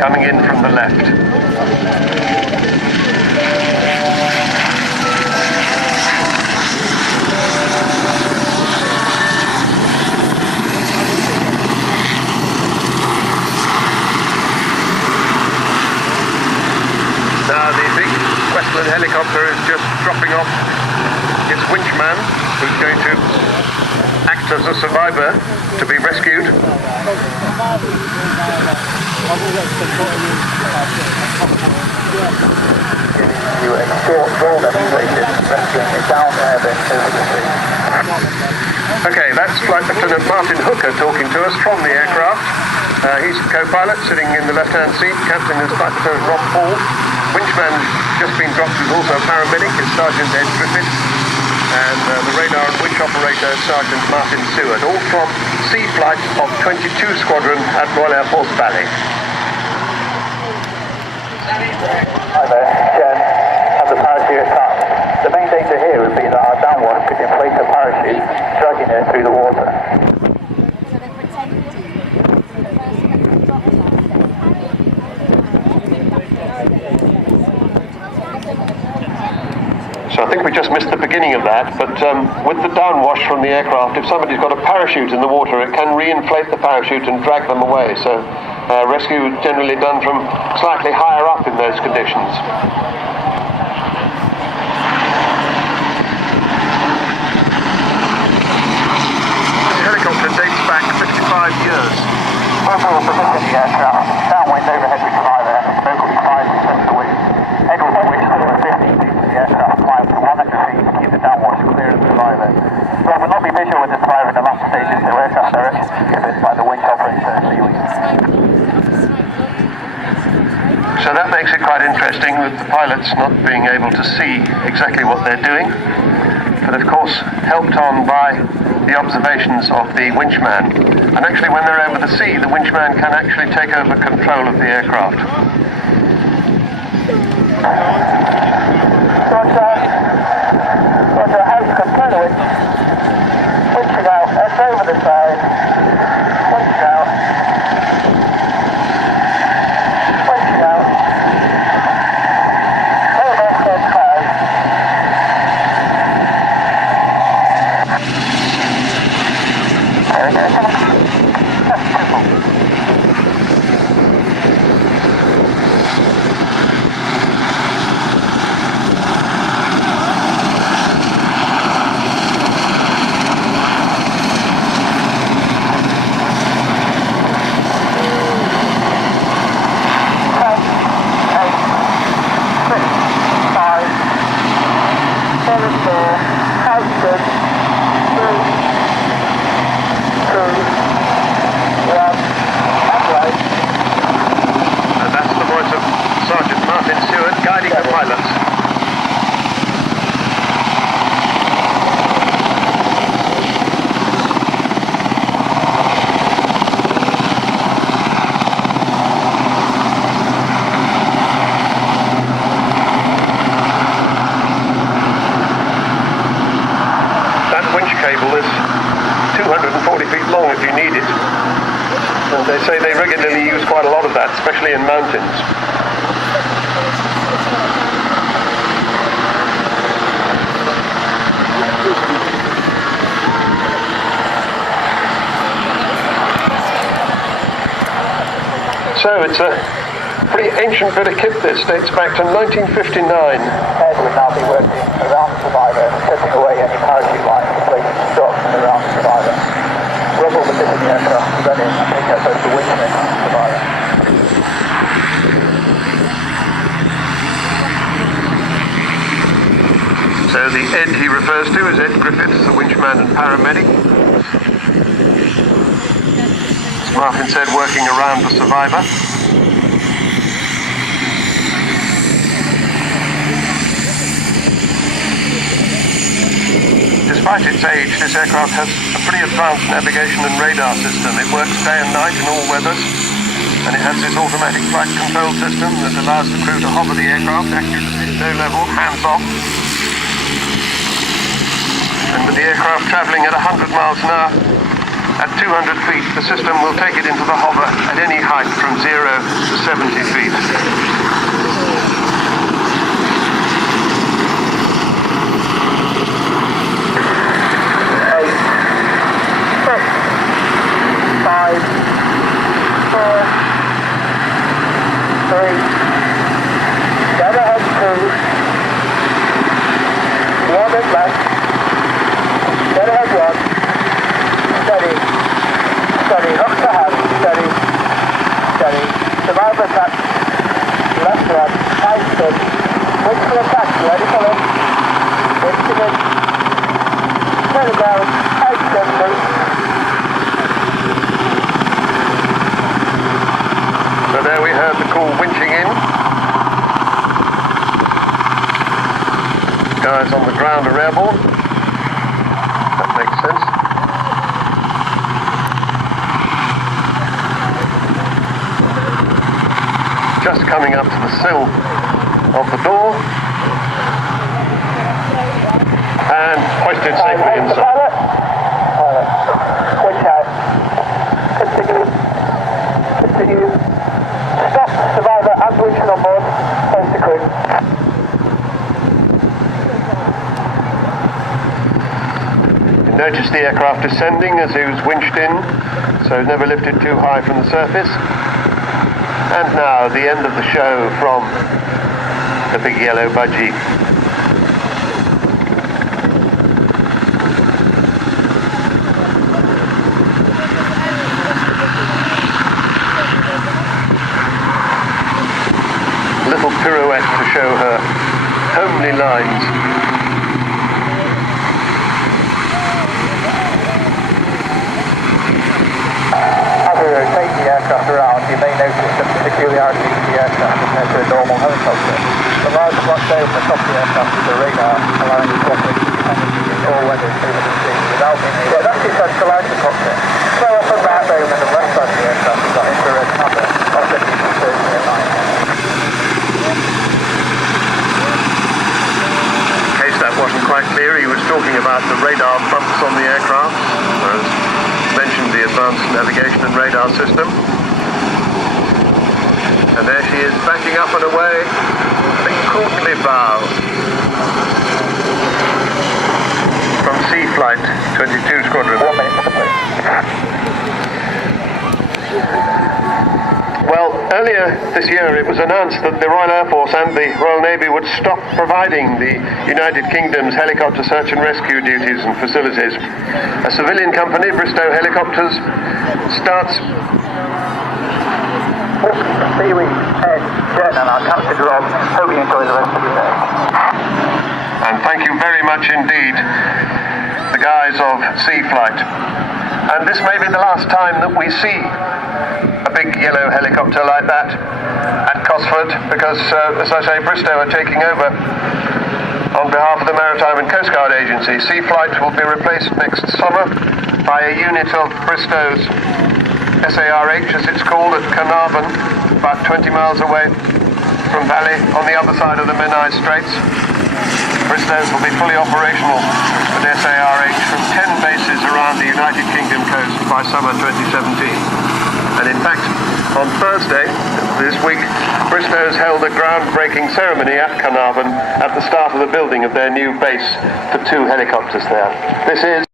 coming in from the left. Now the big Westland helicopter is just dropping off its winchman, who's going to act as a survivor to be rescued. You escort all demonstrators, rescuing a downed airman over the sea. Okay, that's Flight Lieutenant Martin Hooker talking to us from the aircraft. He's the co-pilot sitting in the left-hand seat. Captain is Flight Lieutenant Rob Paul. Winchman just been dropped, who's also a paramedic, is Sergeant Ed Griffith. And the radar and winch operator, Sergeant Martin Seward, all from Sea Flight of 22 Squadron at Royal Air Force Valley. Hi there, Jen. Have the parachute attached. The main danger here would be that our downwash could inflate the parachute, dragging it through the water. So I think we just missed the beginning of that, but with the downwash from the aircraft, if somebody's got a parachute in the water, it can re-inflate the parachute and drag them away. So rescue is generally done from slightly higher up in those conditions. The helicopter dates back 55 years. Overall position of the aircraft, downwind overhead recliner, locally 5% the wind. Headwind which is 50 feet to the aircraft, climb to 100 feet to keep the downwash clear of the survivor. Well, will not be visual with the survivor in the last stages, so aircraft direction is given by the winch operator and leeway. So that makes it quite interesting with the pilots not being able to see exactly what they're doing, but of course helped on by the observations of the winchman. And actually when they're over the sea, the winchman can actually take over control of the aircraft. Roger, house control the winch. Winching out, that's over the side. Winching out. Winching out. Over, stand cloud. There we go. That's simple. And that's the voice of Sergeant Martin Seward guiding the pilots. That winch cable is 240 feet long if you need it. And they say they regularly use quite a lot of that, especially in mountains. So it's a pretty ancient bit of kit. This dates back to 1959. Ed would now be working around the survivor, setting away any parachute lines, placing stops around the survivor. Rob will position the aircraft to run in and pick up both the winchman and the survivor. So the Ed he refers to is Ed Griffiths, the winchman and paramedic. As Martin said, working around the survivor. Despite its age, this aircraft has a pretty advanced navigation and radar system. It works day and night in all weathers, and it has this automatic flight control system that allows the crew to hover the aircraft accurately, low level, hands off. And with the aircraft travelling at 100 miles an hour, at 200 feet, the system will take it into the hover at any height from 0 to 70 feet. 5, 4, 3, dead ahead 2, 1 at left, dead ahead 1, steady, steady, hook to hand, steady, steady, survival attack, left 1, tight spin, winch for attack, ready for it, winch to in, turn it down, tight spin, move. So there we heard the call winching in. Guys on the ground are airborne. That makes sense. Just coming up to the sill of the door. And hoisted safely inside. Winch out. Continue. Continue. Stop, survivor, and winch on board. Close to crew. You noticed the aircraft descending as he was winched in, so never lifted too high from the surface. And now the end of the show from the big yellow budgie. Little pirouette to show her homely lines. As we rotate the aircraft around, you may notice some peculiarities of the aircraft compared to a normal helicopter. The large block dome at the top of the aircraft is a radar, allowing it to operate independently in all weathers over the sea without being able to that's the centralized helicopter. So up on that dome and the left side of the aircraft is got infrared camera, operating from 30 at night. In case that wasn't quite clear, he was talking about the radar bumps on the aircraft, whereas mentioned the advanced navigation and radar system. And there she is, backing up and away, a courtly bow from Sea Flight 22 Squadron. 1 minute to complete. Well, earlier this year it was announced that the Royal Air Force and the Royal Navy would stop providing the United Kingdom's helicopter search and rescue duties and facilities. A civilian company, Bristow Helicopters, starts... Seaweed, Ed, Jen and our Captain Rob. Hope you enjoy the rest of your day. And thank you very much indeed, the guys of Sea Flight. And this may be the last time that we see a big yellow helicopter like that at Cosford, because, as I say, Bristow are taking over on behalf of the Maritime and Coast Guard Agency. Sea Flight will be replaced next summer by a unit of Bristow's SARH, as it's called, at Carnarvon, about 20 miles away from Bali, on the other side of the Menai Straits. Bristow's will be fully operational with SARH from 10 bases around the United Kingdom coast by summer 2017. And in fact, on Thursday this week, Bristow's held a groundbreaking ceremony at Carnarvon at the start of the building of their new base for 2 helicopters there. This is